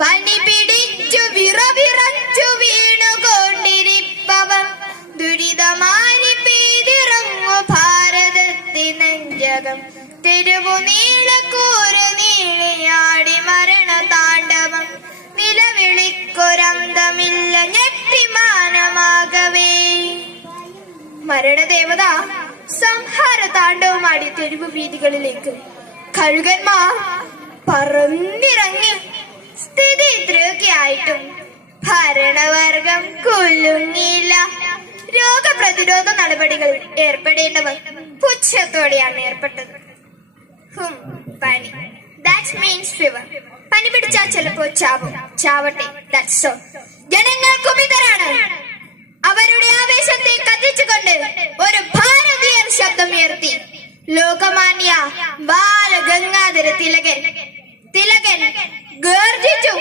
പനി പിടിച്ചു വിറവിറച്ചു വീണുകൊണ്ടിരിപ്പവൻ ദുരിതമാരി പെയ്തിറങ്ങു ഭാരതത്തിനഞ്ചകം തെരുവു നീളക്കൂര് നീളിയാടി മരണ താണ്ഡവം നിലവിളിക്കൊരന്തമില്ല ഞെട്ടിമാനമാകവേ. മരണദേവത സംഹാര താണ്ഡവമാടി തെരുവു വീതികളിലേക്ക്. കഴുകന്മാർ പറന്നിറങ്ങി. സ്ഥിതി ഇത്രയൊക്കെയായിട്ടും ഭരണവർഗം കുലുങ്ങില്ല. രോഗപ്രതിരോധ നടപടികൾ ഏർപ്പെടേണ്ടവർ പുച്ഛത്തോടെയാണ് ഏർപ്പെട്ടത്. പനി, that means fever. പനി പിടിച്ചാൽ ചിലപ്പോ ചാവും. ചാവട്ടെ, that's all. ജനങ്ങൾ കുപിതരാണ്. അവരുടെ ആവേശത്തെ കത്തിച്ചുകൊണ്ട് ഒരു ഭാരതീയർ ശബ്ദമുയർത്തി. ലോകമാന്യ ബാലഗംഗാധര തിലകൻ